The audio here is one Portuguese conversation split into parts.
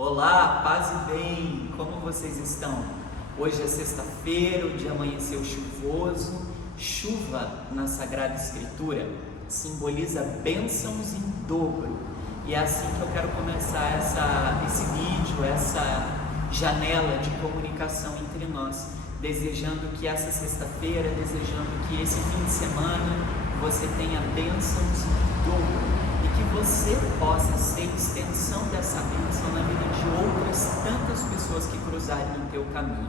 Olá, paz e bem, como vocês estão? Hoje é sexta-feira, o dia amanheceu chuvoso. Chuva na Sagrada Escritura simboliza bênçãos em dobro. E é assim que eu quero começar esse vídeo, essa janela de comunicação entre nós, desejando que essa sexta-feira, desejando que esse fim de semana você tenha bênçãos em dobro. E que você possa ser extensão dessa bênção na vida de outras tantas pessoas que cruzarem o teu caminho.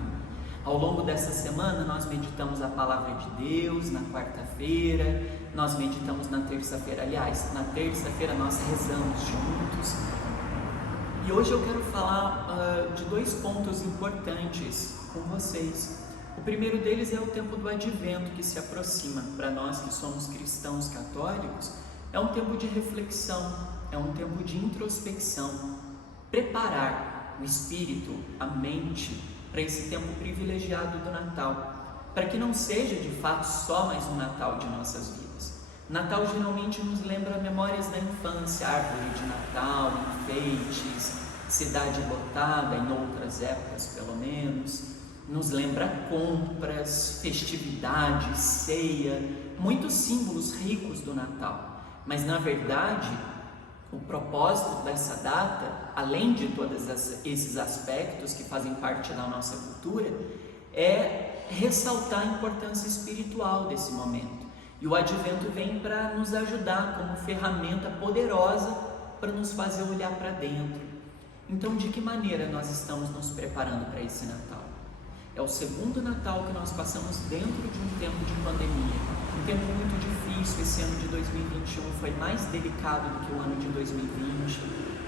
Ao longo dessa semana nós meditamos a Palavra de Deus, na quarta-feira, nós meditamos na terça-feira, aliás, na terça-feira nós rezamos juntos. E hoje eu quero falar de dois pontos importantes com vocês. O primeiro deles é o tempo do Advento que se aproxima. Para nós que somos cristãos católicos, é um tempo de reflexão, é um tempo de introspecção, preparar o espírito, a mente, para esse tempo privilegiado do Natal, para que não seja de fato só mais um Natal de nossas vidas. Natal geralmente nos lembra memórias da infância, árvore de Natal, enfeites, cidade lotada, em outras épocas pelo menos, nos lembra compras, festividades, ceia, muitos símbolos ricos do Natal. Mas na verdade, o propósito dessa data, além de todos esses aspectos que fazem parte da nossa cultura, é ressaltar a importância espiritual desse momento. E o Advento vem para nos ajudar como ferramenta poderosa para nos fazer olhar para dentro. Então, de que maneira nós estamos nos preparando para esse Natal? É o segundo Natal que nós passamos dentro de um tempo de pandemia. Um tempo muito difícil. Esse ano de 2021 foi mais delicado do que o ano de 2020.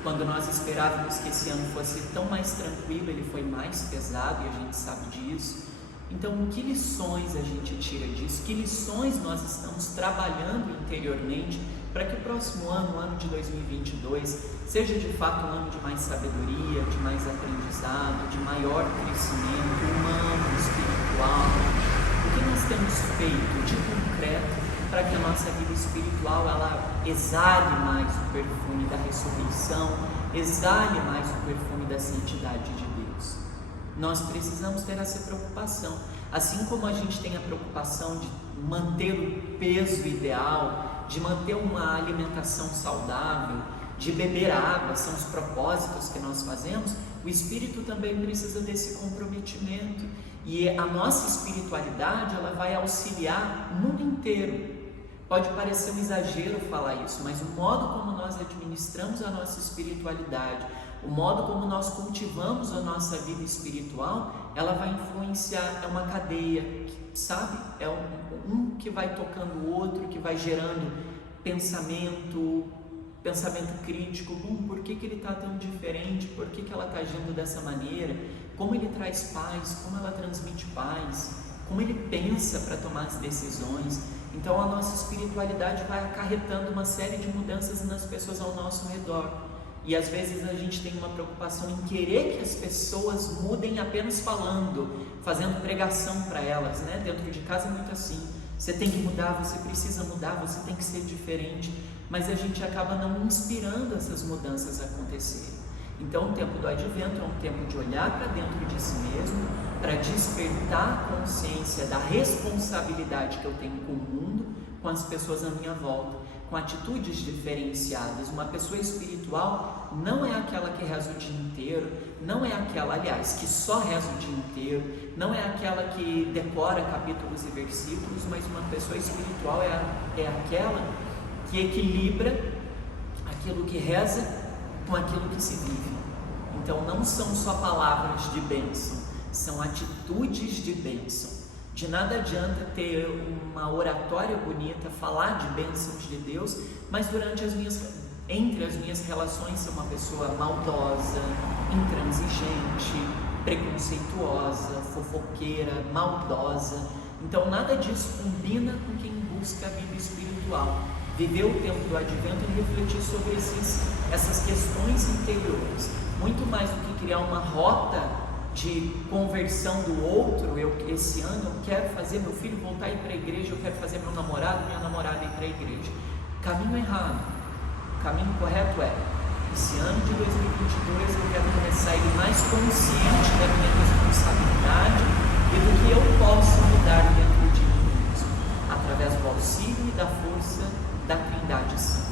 Quando nós esperávamos que esse ano fosse tão mais tranquilo, ele foi mais pesado e a gente sabe disso. Então, que lições a gente tira disso? Que lições nós estamos trabalhando interiormente para que o próximo ano, o ano de 2022, seja de fato um ano de mais sabedoria, de mais aprendizado, de maior crescimento humano, espiritual? O que nós temos feito de concreto para que a nossa vida espiritual ela exale mais o perfume da ressurreição, exale mais o perfume da santidade de Deus? Nós precisamos ter essa preocupação, assim como a gente tem a preocupação de manter o peso ideal, de manter uma alimentação saudável, de beber água, são os propósitos que nós fazemos. O espírito também precisa desse comprometimento, e a nossa espiritualidade ela vai auxiliar o mundo inteiro. Pode parecer um exagero falar isso, mas o modo como nós administramos a nossa espiritualidade, o modo como nós cultivamos a nossa vida espiritual, ela vai influenciar, é uma cadeia, sabe? É um que vai tocando o outro, que vai gerando pensamento crítico. Por que ele está tão diferente? Por que ela está agindo dessa maneira? Como ele traz paz? Como ela transmite paz? Como ele pensa para tomar as decisões? Então a nossa espiritualidade vai acarretando uma série de mudanças nas pessoas ao nosso redor. E às vezes a gente tem uma preocupação em querer que as pessoas mudem apenas falando, fazendo pregação para elas, né? Dentro de casa é muito assim. Você tem que mudar, você precisa mudar, você tem que ser diferente. Mas a gente acaba não inspirando essas mudanças a acontecerem. Então o tempo do Advento é um tempo de olhar para dentro de si mesmo, para despertar a consciência da responsabilidade que eu tenho com o mundo, com as pessoas à minha volta, com atitudes diferenciadas. Uma pessoa espiritual não é aquela que reza o dia inteiro, não é aquela, aliás, que só reza o dia inteiro, não é aquela que decora capítulos e versículos, mas uma pessoa espiritual é aquela que equilibra aquilo que reza com aquilo que se vive. Então não são só palavras de bênção, são atitudes de bênção. De nada adianta ter uma oratória bonita, falar de bênçãos de Deus, mas entre as minhas relações ser uma pessoa maldosa, intransigente, preconceituosa, fofoqueira, maldosa. Então nada disso combina com quem busca a vida espiritual. Viver o tempo do Advento e refletir sobre essas questões interiores. Muito mais do que criar uma rota de conversão do outro. Esse ano eu quero fazer meu filho voltar a ir para a igreja, eu quero fazer meu namorado, minha namorada ir para a igreja. Caminho errado. O caminho correto é: esse ano de 2022 eu quero começar mais consciente da minha responsabilidade e do que eu posso mudar dentro de mim mesmo, através do auxílio e da força da Trindade Santa.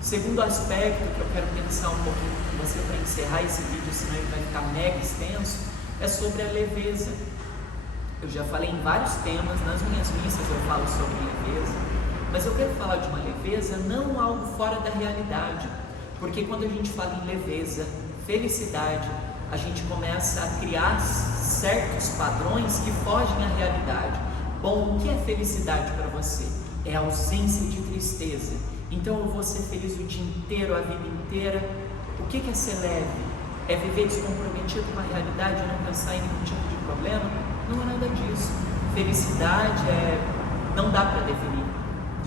Segundo aspecto que eu quero pensar um pouquinho com você para encerrar esse vídeo, senão ele vai ficar mega extenso, é sobre a leveza. Eu já falei em vários temas, nas minhas missas eu falo sobre leveza, mas eu quero falar de uma leveza não algo fora da realidade, porque quando a gente fala em leveza, felicidade, a gente começa a criar certos padrões que fogem à realidade. Bom, o que é felicidade para você? É a ausência de tristeza. Então eu vou ser feliz o dia inteiro, a vida inteira. O que é ser leve? É viver descomprometido com a realidade e não pensar em nenhum tipo de problema? Não é nada disso. Felicidade não dá para definir.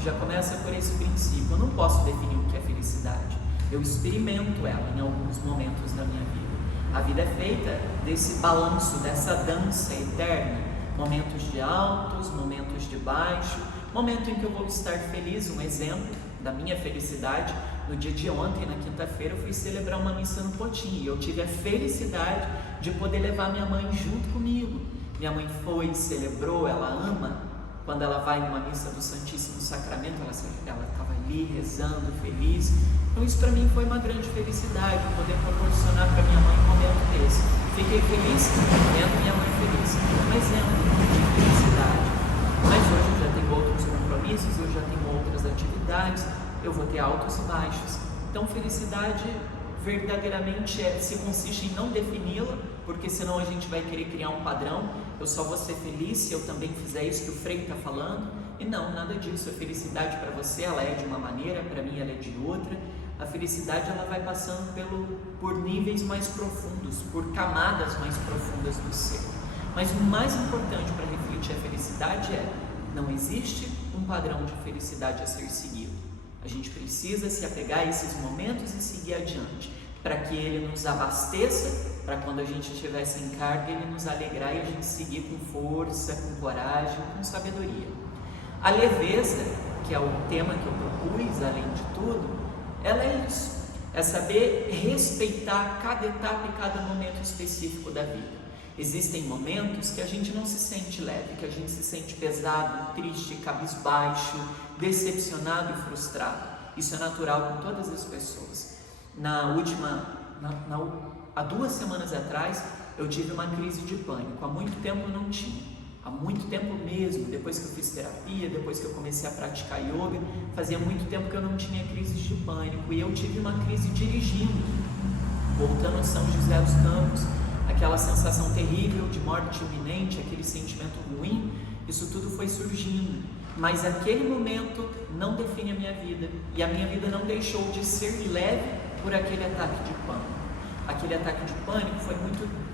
Já começa por esse princípio. Eu não posso definir o que é felicidade. Eu experimento ela em alguns momentos da minha vida. A vida é feita desse balanço, dessa dança eterna. Momentos de altos, momentos de baixo, momento em que eu vou estar feliz. Um exemplo da minha felicidade, no dia de ontem, na quinta-feira, eu fui celebrar uma missa no Potim e eu tive a felicidade de poder levar minha mãe junto comigo. Minha mãe foi, celebrou, ela ama quando ela vai numa missa do Santíssimo Sacramento, ela estava ali rezando, feliz. Então isso para mim foi uma grande felicidade, poder proporcionar para minha mãe um momento desse. Fiquei feliz vendo minha mãe feliz, um exemplo de felicidade. Mas hoje eu já tenho outros compromissos, eu já tenho outras atividades, eu vou ter altos e baixos. Então felicidade verdadeiramente se consiste em não defini-la, porque senão a gente vai querer criar um padrão. Eu só vou ser feliz se eu também fizer isso que o Frei está falando. E não, nada disso. A felicidade para você, ela é de uma maneira, para mim ela é de outra. A felicidade ela vai passando por níveis mais profundos, por camadas mais profundas do ser. Mas o mais importante para refletir a felicidade não existe um padrão de felicidade a ser seguido. A gente precisa se apegar a esses momentos e seguir adiante, para que ele nos abasteça, para quando a gente estiver sem carga, ele nos alegrar e a gente seguir com força, com coragem, com sabedoria. A leveza, que é o tema que eu propus, além de tudo, ela é isso, é saber respeitar cada etapa e cada momento específico da vida. Existem momentos que a gente não se sente leve, que a gente se sente pesado, triste, cabisbaixo, decepcionado e frustrado. Isso é natural com todas as pessoas. Há 2 semanas atrás, eu tive uma crise de pânico. Há muito tempo eu não tinha. Há muito tempo mesmo, depois que eu fiz terapia, depois que eu comecei a praticar yoga, fazia muito tempo que eu não tinha crises de pânico. E eu tive uma crise dirigindo, voltando a São José dos Campos, aquela sensação terrível de morte iminente, aquele sentimento ruim, isso tudo foi surgindo. Mas aquele momento não define a minha vida, e a minha vida não deixou de ser leve por aquele ataque de pânico. Aquele ataque de pânico foi muito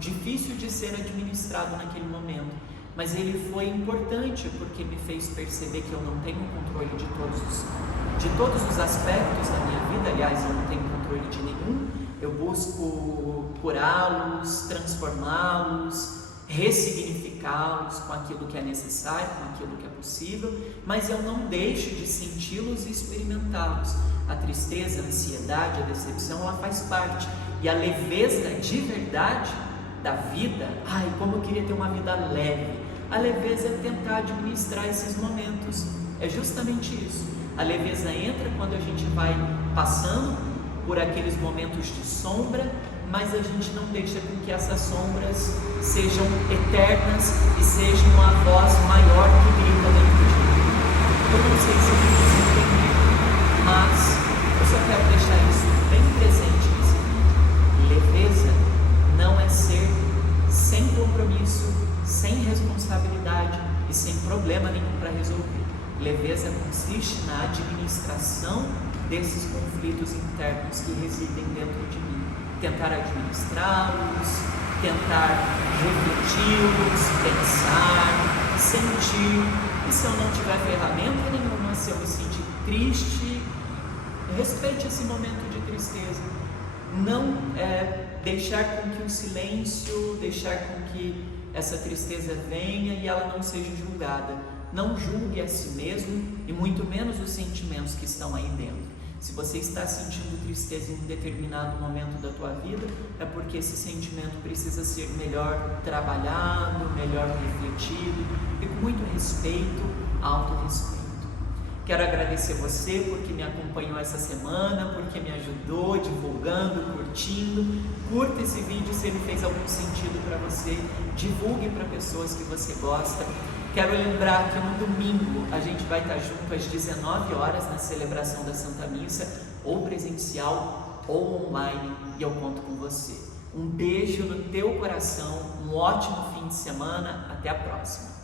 difícil de ser administrado naquele momento, mas ele foi importante porque me fez perceber que eu não tenho controle de todos os aspectos da minha vida. Aliás, eu não tenho controle de nenhum. Eu busco curá-los, transformá-los, ressignificá-los com aquilo que é necessário, com aquilo que é possível, mas eu não deixo de senti-los e experimentá-los. A tristeza, a ansiedade, a decepção, ela faz parte. E a leveza de verdade da vida, como eu queria ter uma vida leve. A leveza é tentar administrar esses momentos. É justamente isso. A leveza entra quando a gente vai passando por aqueles momentos de sombra, mas a gente não deixa com que essas sombras sejam eternas e sejam uma voz maior que grita dentro de mim. Eu não sei se vocês entenderam, mas eu só quero deixar isso bem presente nesse vídeo. Leveza não é ser sem compromisso, sem responsabilidade e sem problema nenhum para resolver. Leveza consiste na administração desses conflitos internos que residem dentro de mim. Tentar administrá-los, tentar refleti-los, pensar, sentir. E se eu não tiver ferramenta nenhuma, se eu me sentir triste, respeite esse momento de tristeza. Não deixar com que o silêncio, deixar com que essa tristeza venha e ela não seja julgada. Não julgue a si mesmo e muito menos os sentimentos que estão aí dentro. Se você está sentindo tristeza em um determinado momento da tua vida, é porque esse sentimento precisa ser melhor trabalhado, melhor refletido e com muito respeito, autorrespeito. Quero agradecer você porque me acompanhou essa semana, porque me ajudou divulgando, curtindo. Curta esse vídeo se ele fez algum sentido para você, divulgue para pessoas que você gosta. Quero lembrar que no domingo a gente vai estar junto às 19 horas na celebração da Santa Missa, ou presencial ou online, e eu conto com você. Um beijo no teu coração, um ótimo fim de semana, até a próxima.